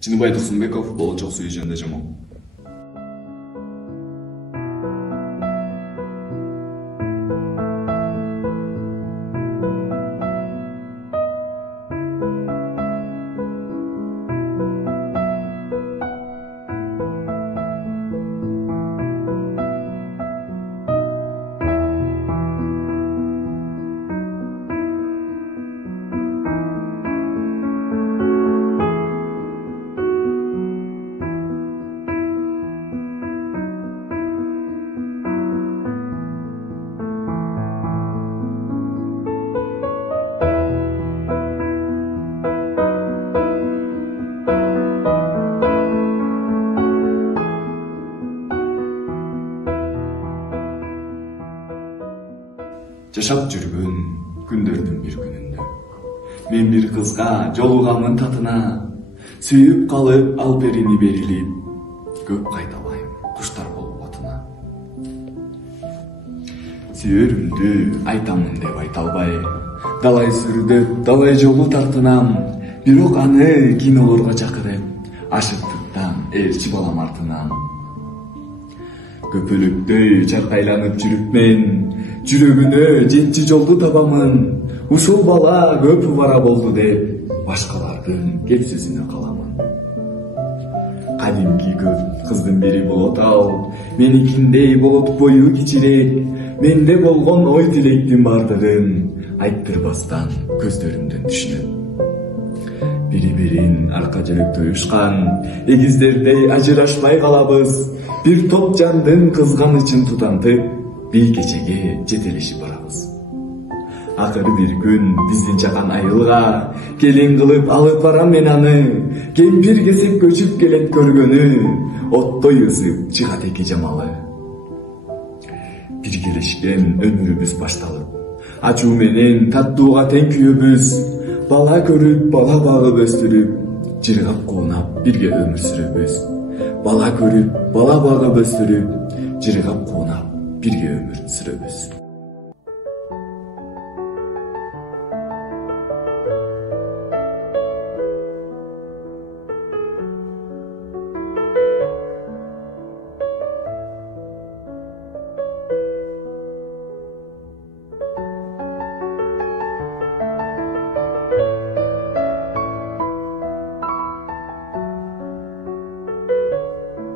Чыныбай Турсунбеков, болочок сүйүүчүндө жаман. Жашап жүргөн күндөрдүн бир күнүндө мен бир кызга жолуганмын татына, сүйүп калып ал берини берилип, көп кайталайм куштар болуп атына. Сүйөрүмдү айтамын деп айта албай, далай сүрдөп, далай жолу тартынам, бирок аны кинолорго чакырып, ашыктыктан ээрчи балам артынан. Көпөлүктөй чаркайланып жүрүп мен, жүрөгүнө жетчи жолду табамын. Ушул бала көпү бара болду деп, башкалардын кеп сөзүнө каламын. Кадимки көп кыздын бири болот ал, меникиндей болот бою кичирээк. Менде болгон ой тилектин бардыгын айттырбастан көздөрүмдөн түшүнөм. Бири-бирин арка жүрөктөй уюшкан, эгиздердей ажырашпай калабыз. Бир топ жандын кызганычын тутантып, бий кечеге жетелешип барабыз. Акыры бир күн биздин жакан айылга келин кылып алып барам мен аны. Кемпир кесек көчүп келет көргөнү, оттой ысып чыгат эки жамалы. Биргелешкен өмүрүбүз башталып, ачуу менен таттууга тең күйөбүз. Бала көрүп, бала багып өстүрүп, жыргап куунап бирге өмүр сүрөбүз. Бала көрүп, бала багып өстүрүп, жыргап куунап бирге өмүр сүрөбүз.